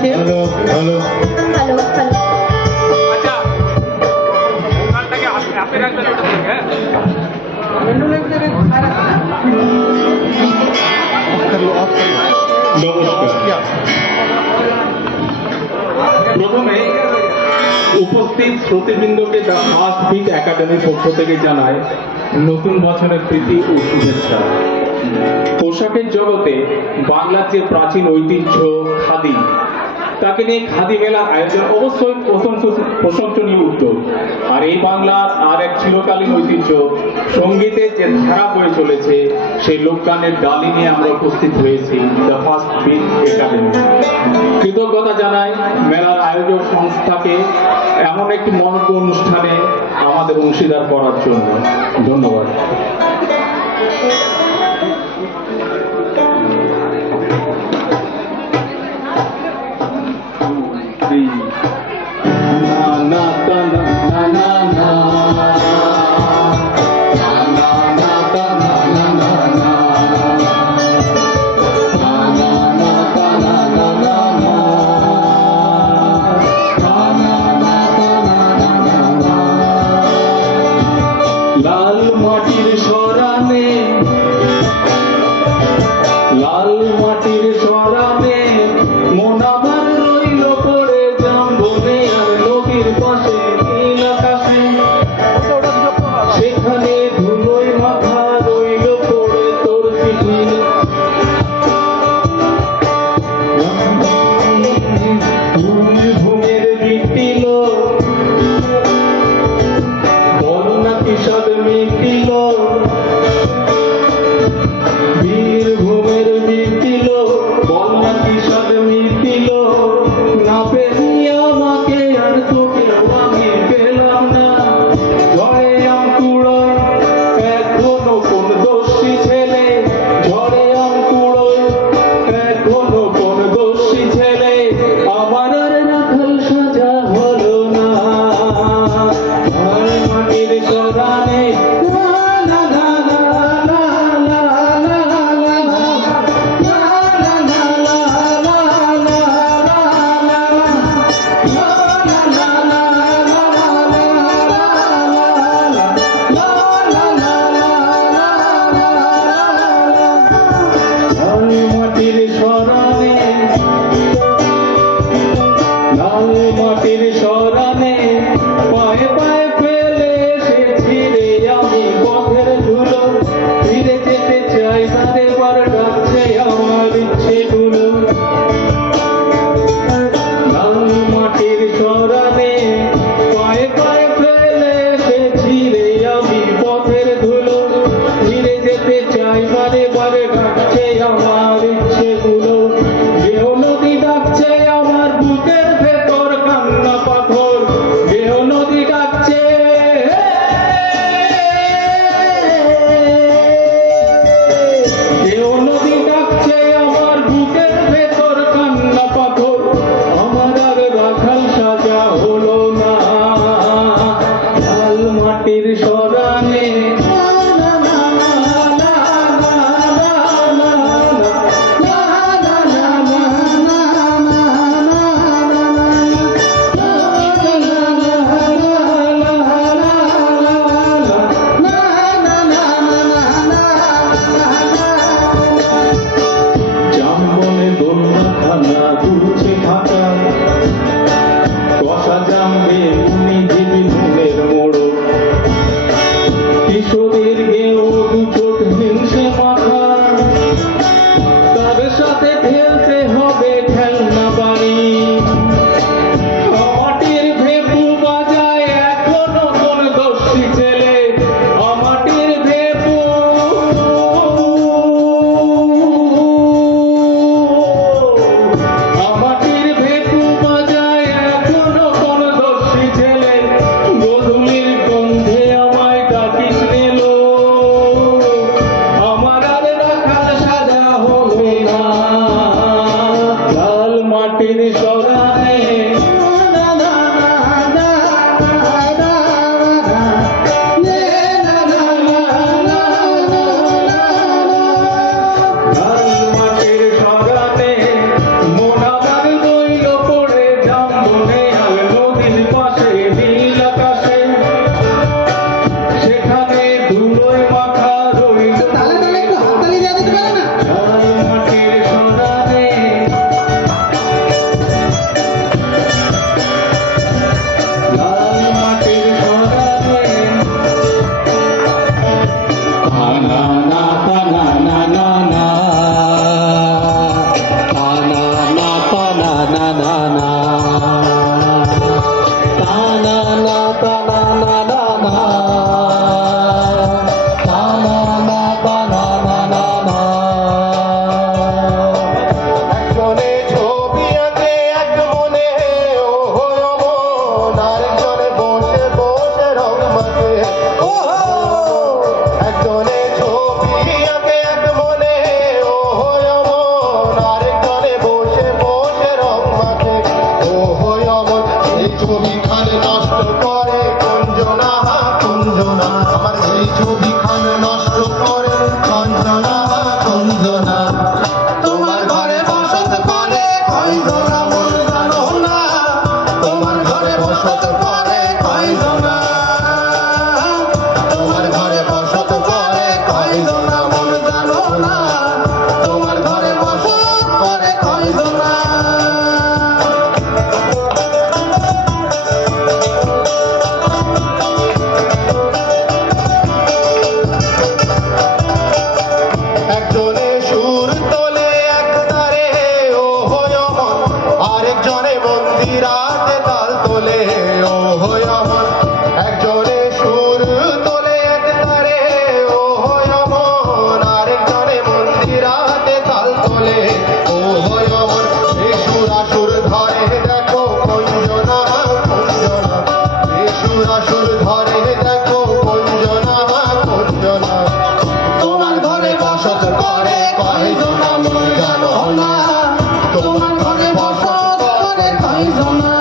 আছে। Hello hello hello hello. আচ্ছা ওখানটাকে আপনি রাখবেন ওটা থেকে, হ্যাঁ? নমস্কার। প্রথমে উপস্থিত শ্রোতৃবৃন্দকে দ্য ফার্স্ট বিট একাডেমির পক্ষ থেকে জানায় নতুন বছরের প্রীতি ও শুভেচ্ছা। পোশাকের জগতে বাংলার যে প্রাচীন ঐতিহ্য খাদি, তাকে নিয়ে খাদি মেলার আয়োজন অবশ্যই প্রশংসনীয় উদ্যোগ। আর এই বাংলার আর এক চিরকালীন ঐতিহ্য সঙ্গীতের যে ধারা বয়ে চলেছে, সেই লোকগানের ডালি নিয়ে আমরা উপস্থিত হয়েছি দ্য ফার্স্ট বিট একাডেমি। কৃতজ্ঞতা জানাই মেলার আয়োজক সংস্থাকে এমন একটি মনোজ্ঞ অনুষ্ঠানে আমাদের অংশীদার করার জন্য। ধন্যবাদ। লাল মাটির সরানে, লাল মাটির সরানে মন আমার রইল পড়ে জাম্বনে আর নদীর পাশে নীল আকাশে, সেখানে ধুলোয় মাথা রইল পড়ে তোর চিঠি। ঘুমের মিটিল বন্যা কিষাদ মিটিল, বীরভূমের মিটিল বন্যা কিষাদ মিটিল, না পেরিয়ে আমাকে আর তোকে আমি পেলাম না। ঝড়ে আমকুড়োয় এখনো কোন দোষী ছেলে, ঝড়ে আমকুড়োয় এখনো কোন দোষী ছেলে, আমার আর রাখাল সাজা হলো না। আর মাটির সরানে লা লা লা লা লা লা লা লা লা লা মাটির সরানে, লাল মাটির সরানে পায়ে পায়ে ফেলে এসেছি রে আমি পথের ধুলো, ফিরে যেতে চাই তাতে বার ডাকছে আমার ইচ্ছেগুলো। লাল মাটির সরানে পায়ে পায়ে ফেলে এসেছি রে আমি পথের ধুলো, ফিরে যেতে চাই বারে বারে ডাকছে আমার ইচ্ছেগুলো। দেহ নদী ডাকছে আমার বুকের ভেতর কান্না পাথর, দেহ নদী ডাকছে, দেহ নদী ডাকছে আমার বুকের ভেতর কান্না পাথর, আমার আর রাখাল সাজা হলো না। লাল মাটির সরানে জাম্বনে দোলনা খানা দুলছে ঢাকা, কষা জামবে মুনি দিবি নুনের মোড়ো, কিশোরীর গেও দু চোখ হিংসে মাখা, তার সাথে খেলতে হবে খেলনা বাড়ি। মাটির ভেপু বাজায় এখনো কোন দোষী ছেলে, মাটির ভেপু, মাটির ভেপু বাজায় এখনো কোন দোষী ছেলে, গধূলির গন্ধে আমায় ডাকিস নিলো, আমার আর রাখাল সাজা হবে না। লাল মাটির সরানে লাল মাটির সরানে মন আমার মন্দিরাতে তাল তোলে ও হই অমর একজনে সুর তোলে এক তারে ও হই অমর আরেকজনে মন্দিরাতে তাল তোলে ও হই অমর এই সুরাসুর ধরে দেখো কঞ্জনা কঞ্জনা এই সুরাসুর ধরে দেখো কঞ্জনা কঞ্জনা তোমার ঘরে বসত করে কয়জনা মন জানো না তোমার ঘরে বসত করে কয়জনা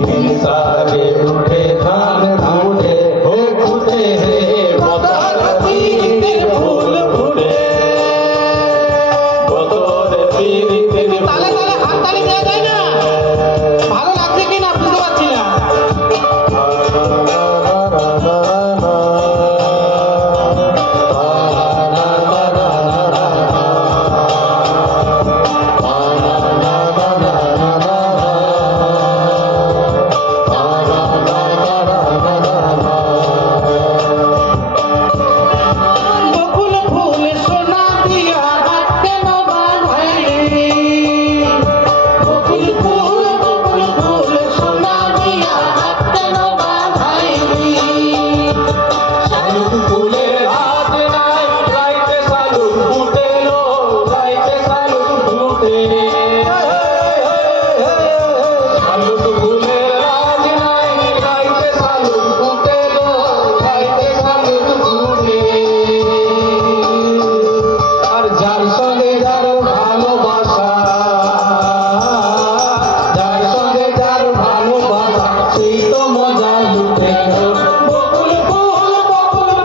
सारे उठे धान धाने हो फूटे रे बदरती फूल फूटे बदर पीरितेर তালে তালে হাততালি দেওয়া যায় না? ভালো লাগছে কি না বুঝতে পারছি না। বকুল ফুল সোনা দিয়া হাত কেন বাঁধাইলি? বকুল ফুল সোনা দিয়া হাত কেন বাঁধাইলি? শালুক ফুলের হাত নাই গাইতে শালুক ফুটেলো গাইতে শালুক ফুটে শালুক ফুলের হাত নাই গাইতে শালুক ফুটেলো গাইতে শালুক ফুটে আর যার সঙ্গে যার ভালোবাসা যার সঙ্গে যার ভালোবাসা সেই তো মজা লুটে বকুল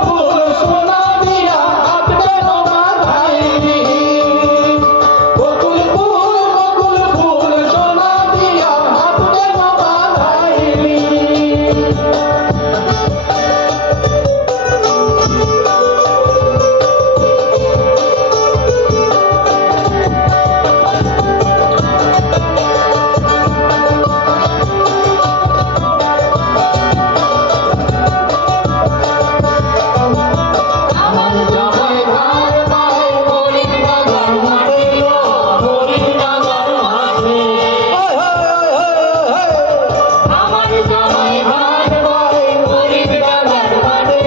ফুল সোনা দিয়া হাত কেন বাঁধাইলি বকুল ফুল সোনা দিয়া হাত কেন বাঁধাইলি আমার জামাই ভাই ভাই হরি বাজার মাঠে হরি বাজার মাঠে আমার জামাই ভাই ভাই হরি বাজার মাঠে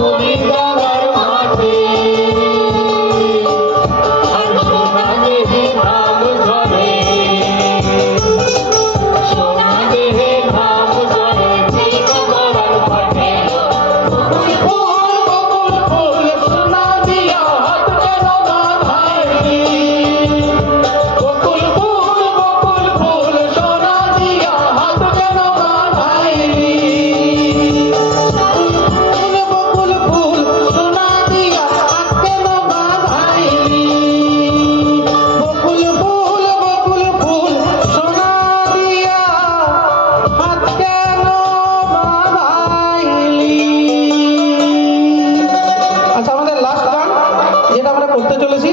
হরি বাজার মাঠে আর সোনা দেহে ঘাম ঝরে সোনা দেহে ঘাম ঝরে ঠিক করার ফাটে বকুল ফুল সোনা দিয়া হাত কেন বাঁধাইলি বকুল ফুল সোনা দিয়া হাত কেন বাঁধাইলি বকুল ফুল সোনা দিয়া হাত কেন বাঁধাইলি? বকুল ফুল সোনা দিয়া হাত কেন বাঁধাইলি? আচ্ছা, আমাদের লাস্ট গান যেটা আমরা করতে চলেছি,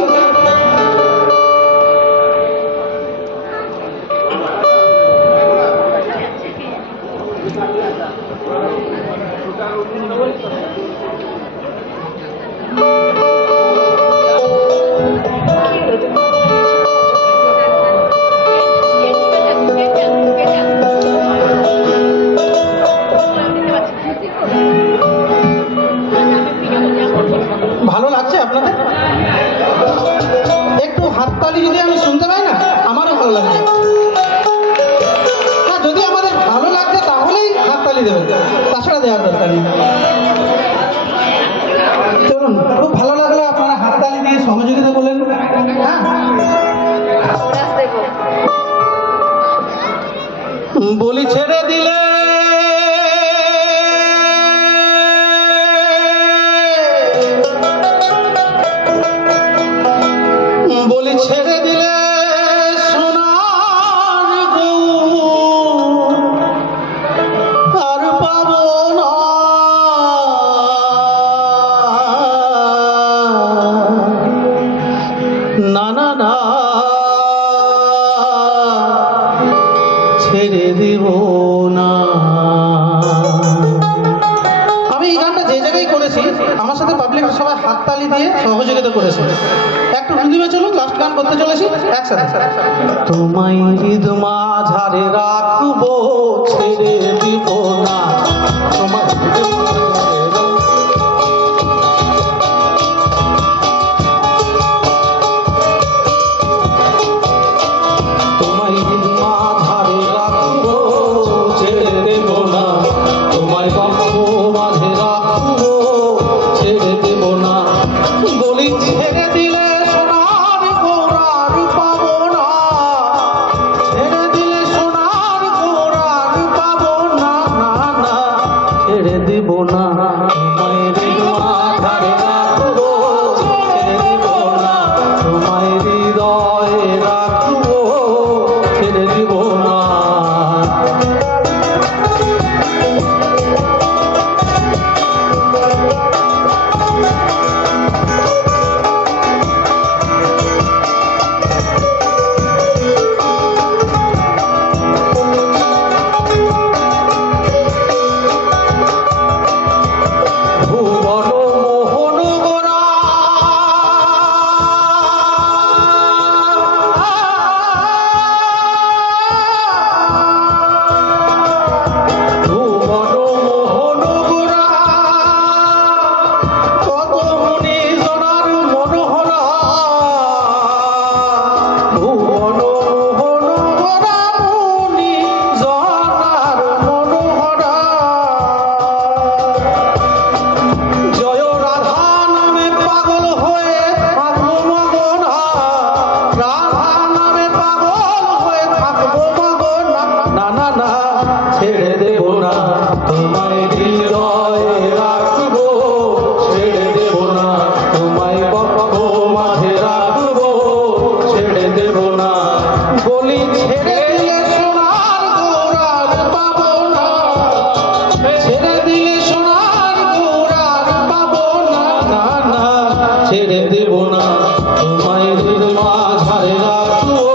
ভালো লাগছে আপনাদের? একটু হাততালি যদি আমি শুনতে পাই না, আমারও ভালো লাগছে। না, যদি আমাদের ভালো লাগছে তাহলেই হাততালি দেবেন, তাছাড়া দেওয়ার দরকার নেই। চলুন, খুব ভালো লাগলো আপনারা হাততালি দিয়ে সহযোগিতা করলেন। হ্যাঁ, বলি ছেড়ে দিলে বলি ছেড়ে দিলে সোনার গৌর আর পাবো না। না না না, ছেড়ে দিব না। আমি এই গানটা যে জায়গায় করেছি, আমার সাথে পাবলিক সবাই হাততালি দিয়ে সহযোগিতা করেছে। একটু রুদিমে চলুন, লাস্ট গান করতে চলেছি একসাথে। তোমায় হৃদ মাঝারে রাখবো, ছেড়ে দিব না। তোমায় হৃদ মাঝারে তোমায় হৃদ মাঝারে রাখবো, ছেড়ে দেব না। তোমায় বাক্য মাঝে রাখবো, ছেড়ে দেব না। বলি ছেড়ে দিলে সোনার গৌর আর পাবো না। ছেড়ে দিলে সোনার ছেড়ে দেব না, তোমায় হৃদয়ে রাখবো, ছেড়ে দেব না, তোমায় বক্ষ মাঝে রাখবো, ছেড়ে দেব না। বলি ছেড়ে দিলে সোনার গৌরার পাবো না, ছেড়ে দিলে সোনার গৌরার পাবো না, না না ছেড়ে দেব না, তোমায় হৃদয় মাঝে রাখবো,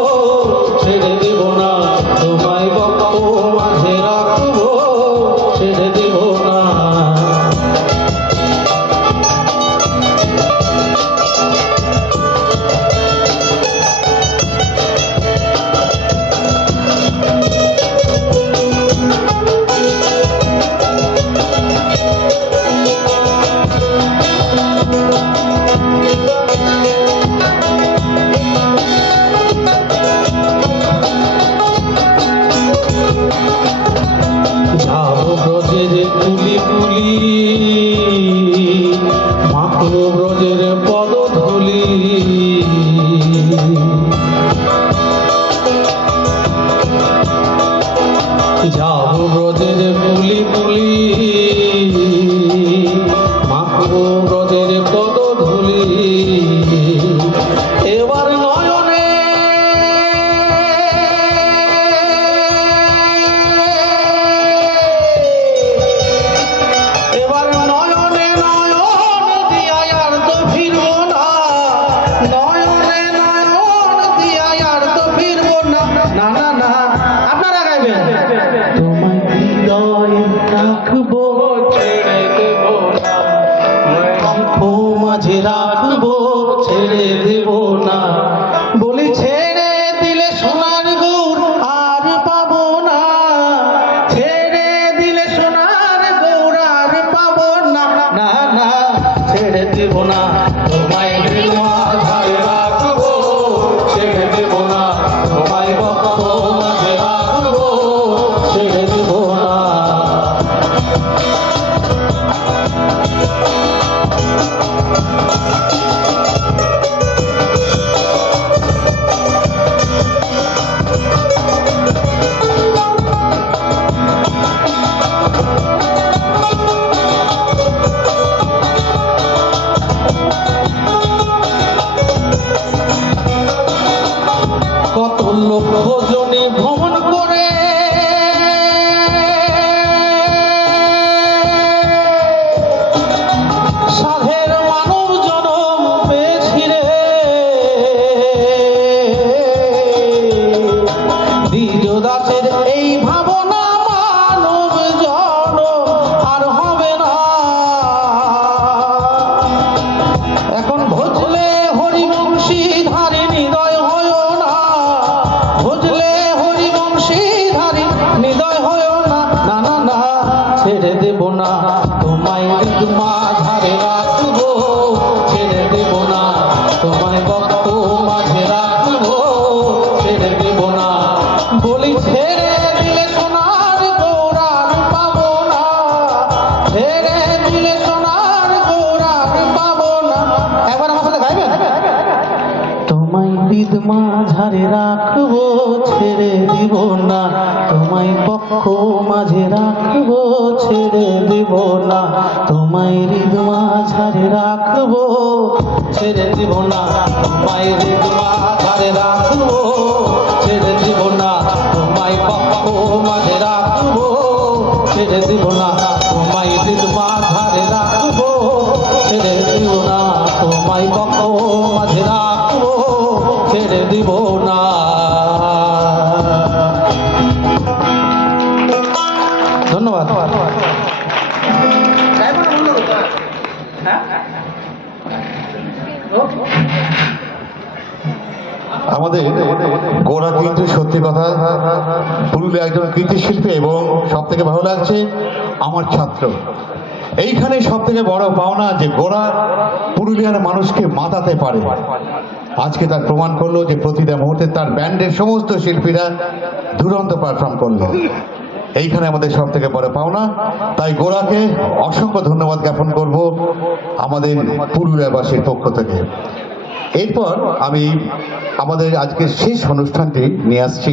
ছেড়ে দেব না, তোমায় বক্ষ মাঝে রাখবো, ছেড়ে দেব না। যাব ব্রজের কুলি কুলি, মাখব ব্রজের পদধূলি, যাব ব্রজের কুলি কুলি, মাখব ব্রজের পদধূলি। এবার নয়নে এবার নয়নে নয়ন দিয়া আর তো ফিরবো না, নয়নে নয়ন দিয়া আর তো ফিরবো না, না না না আপনারা গাইবেন। তোমায় হৃদয়ে রাখবো, ছেড়ে দেব না, বক্ষ মাঝে রাখবো, ছেড়ে দেব না। বলি ছেড়ে দিলে সোনার গৌর আর পাবো না, ছেড়ে দিলে সোনার গৌর আর পাবো না, না না ছেড়ে দেব না, তোমায় হৃদয়ে রাখবো, ছেড়ে দেব না, তোমায় বক্ষ মাঝে রাখবো, ছেড়ে দেব না। কত লোক ভোজনে ভ্রমণ করে সাধের মানব জনম পেয়েছি রে, দ্বিজ দাসের এই ভাবনা মানব জনম আর হবে না। এখন ভজলে হরিবংশী ধারী হৃদয় হয় না, ভজলে হরিবংশী ধারী হৃদয় হয় না, না না না ছেড়ে দেব না, তোমায় হৃদয় মাঝে রাখবো, ছেড়ে দেব না, তোমায় বক্ষ মাঝে রাখবো, ছেড়ে দেব না। বলি ছেড়ে দিলে সোনার গৌর আর পাবো না, ছেড়ে দিলে সোনার গৌর আর পাবো না। একবার আমার সাথে গাইবেন। তোমায় হৃদ মাঝারে রাখবো, ছেড়ে দিব না, তোমায় বক্ষ মাঝে রাখবো, ছেড়ে দিব না, তোমায় হৃদ মাঝারে রাখবো, ছেড়ে দিব না, তোমায় হৃদ মাঝারে রাখবো, ছেড়ে দিব না, তোমায় বক্ষ মাঝে রাখবো, ছেড়ে দিব না, তোমায় হৃদ মাঝারে রাখবো, ছেড়ে দিব না, তোমায় বক্ষ মাঝে রাখবো, ছেড়ে দিব না। ধন্যবাদ। আমাদের গোরা কিন্তু সত্যি কথা পুরুলিয়া একজন কৃতি শিল্পী এবং সব থেকে ভালো লাগছে আমার ছাত্র। এইখানে সব থেকে বড় পাওনা যে গোরা পুরুলিয়ার মানুষকে মাতাতে পারে। আজকে তার প্রমাণ করলো যে প্রতিটা মুহূর্তে তার ব্যান্ডের সমস্ত শিল্পীরা দুরন্ত পারফর্ম করলো। এইখানে আমাদের সব থেকে বড় পাওনা। তাই গোরাকে অসংখ্য ধন্যবাদ জ্ঞাপন করব আমাদের পুরুলিয়াবাসীর পক্ষ থেকে। এরপর আমি আমাদের আজকের শেষ অনুষ্ঠানটি নিয়ে আসছি।